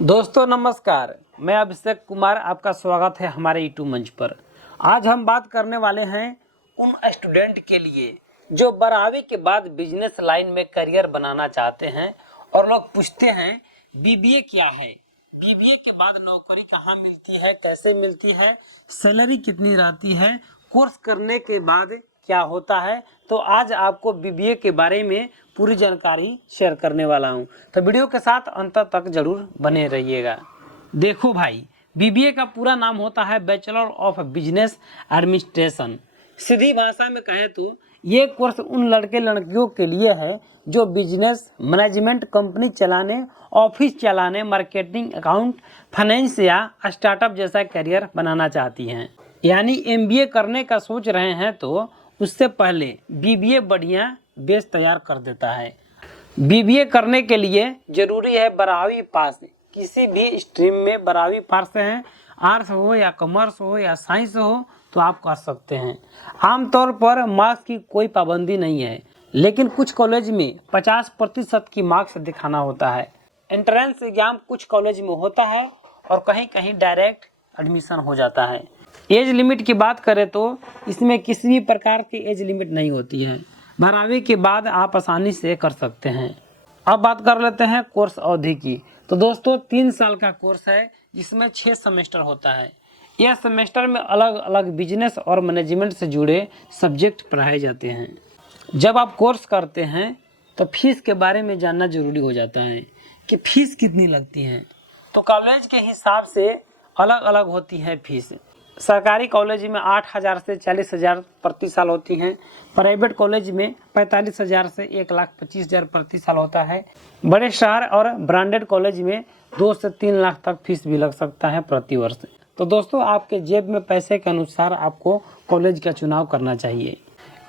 दोस्तों नमस्कार, मैं अभिषेक कुमार, आपका स्वागत है हमारे यूट्यूब मंच पर। आज हम बात करने वाले हैं उन स्टूडेंट के लिए जो 12वीं के बाद बिजनेस लाइन में करियर बनाना चाहते हैं और लोग पूछते हैं बीबीए क्या है, बीबीए के बाद नौकरी कहाँ मिलती है, कैसे मिलती है, सैलरी कितनी रहती है, कोर्स करने के बाद क्या होता है। तो आज आपको बीबीए के बारे में पूरी जानकारी शेयर करने वाला हूं, तो वीडियो के साथ अंत तक जरूर बने रहिएगा। देखो भाई, बीबीए का पूरा नाम होता है बैचलर ऑफ बिजनेस एडमिनिस्ट्रेशन। सीधी भाषा में कहें तो ये कोर्स उन लड़के लड़कियों के लिए है जो बिजनेस मैनेजमेंट, कंपनी चलाने, ऑफिस चलाने, मार्केटिंग, अकाउंट, फाइनेंस या स्टार्टअप जैसा करियर बनाना चाहती हैं। यानी एमबीए करने का सोच रहे हैं तो उससे पहले बीबीए बढ़िया बेस तैयार कर देता है। बीबीए करने के लिए जरूरी है 12वीं पास, किसी भी स्ट्रीम में 12वीं पास हैं, आर्ट्स हो या कॉमर्स हो या साइंस हो तो आप कर सकते हैं। आमतौर पर मार्क्स की कोई पाबंदी नहीं है, लेकिन कुछ कॉलेज में 50% की मार्क्स दिखाना होता है। एंट्रेंस एग्जाम कुछ कॉलेज में होता है और कहीं कहीं डायरेक्ट एडमिशन हो जाता है। एज लिमिट की बात करें तो इसमें किसी भी प्रकार की एज लिमिट नहीं होती है। 12वीं के बाद आप आसानी से कर सकते हैं। अब बात कर लेते हैं कोर्स अवधि की। तो दोस्तों 3 साल का कोर्स है जिसमें 6 सेमेस्टर होता है। यह सेमेस्टर में अलग अलग बिजनेस और मैनेजमेंट से जुड़े सब्जेक्ट पढ़ाए जाते हैं। जब आप कोर्स करते हैं तो फीस के बारे में जानना जरूरी हो जाता है कि फीस कितनी लगती है। तो कॉलेज के हिसाब से अलग अलग होती है फीस। सरकारी कॉलेज में 8,000 से 40,000 प्रति साल होती हैं। प्राइवेट कॉलेज में 45,000 से 1,25,000 प्रति साल होता है। बड़े शहर और ब्रांडेड कॉलेज में 2 से 3 लाख तक फीस भी लग सकता है प्रति वर्ष। तो दोस्तों आपके जेब में पैसे के अनुसार आपको कॉलेज का चुनाव करना चाहिए।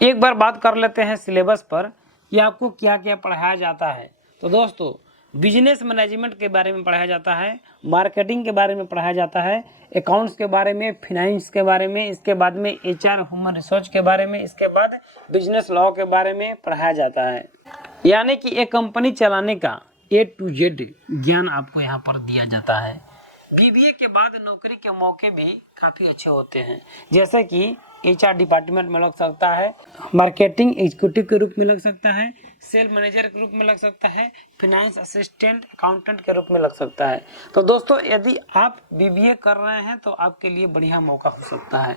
एक बार बात कर लेते हैं सिलेबस पर कि आपको क्या क्या पढ़ाया जाता है। तो दोस्तों बिजनेस मैनेजमेंट के बारे में पढ़ाया जाता है, मार्केटिंग के बारे में पढ़ाया जाता है, अकाउंट्स के बारे में, फिनांस के बारे में, इसके बाद में एचआर ह्यूमन रिसोर्स के बारे में, इसके बाद बिजनेस लॉ के बारे में पढ़ाया जाता है। यानी कि एक कंपनी चलाने का A to Z ज्ञान आपको यहाँ पर दिया जाता है। बीबीए के बाद नौकरी के मौके भी काफ़ी अच्छे होते हैं, जैसे कि एचआर डिपार्टमेंट में लग सकता है, मार्केटिंग एग्जीक्यूटिव के रूप में लग सकता है, सेल मैनेजर के रूप में लग सकता है, फाइनेंस असिस्टेंट, अकाउंटेंट के रूप में लग सकता है। तो दोस्तों यदि आप बीबीए कर रहे हैं तो आपके लिए बढ़िया मौका हो सकता है।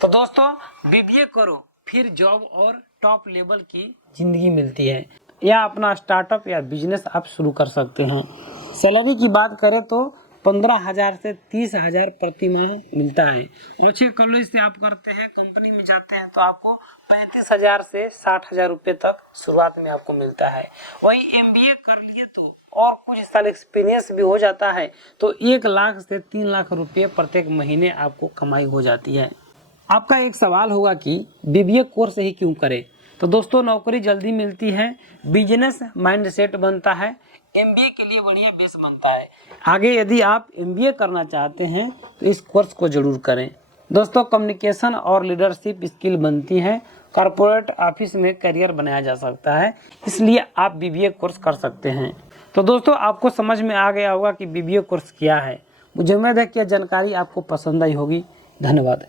तो दोस्तों बीबीए करो, फिर जॉब और टॉप लेवल की जिंदगी मिलती है, या अपना स्टार्टअप या बिजनेस आप शुरू कर सकते हैं। सैलरी की बात करें तो 15,000 से 30,000 प्रति माह मिलता है। अच्छे कॉलेज से आप करते हैं, कंपनी में जाते हैं तो आपको 35,000 से 60,000 रुपये तक शुरुआत में आपको मिलता है। वही एमबीए कर लिए तो और कुछ साल एक्सपीरियंस भी हो जाता है तो 1 लाख से 3 लाख रुपये प्रत्येक महीने आपको कमाई हो जाती है। आपका एक सवाल होगा कि बीबीए कोर्स ही क्यों करें। तो दोस्तों नौकरी जल्दी मिलती है, बिजनेस माइंडसेट बनता है, एमबीए के लिए बढ़िया बेस बनता है। आगे यदि आप एमबीए करना चाहते हैं तो इस कोर्स को जरूर करें। दोस्तों कम्युनिकेशन और लीडरशिप स्किल बनती है, कॉर्पोरेट ऑफिस में करियर बनाया जा सकता है, इसलिए आप बीबीए कोर्स कर सकते हैं। तो दोस्तों आपको समझ में आ गया होगा कि बीबीए कोर्स क्या है। मुझे उम्मीद है कि यह जानकारी आपको पसंद आई होगी। धन्यवाद।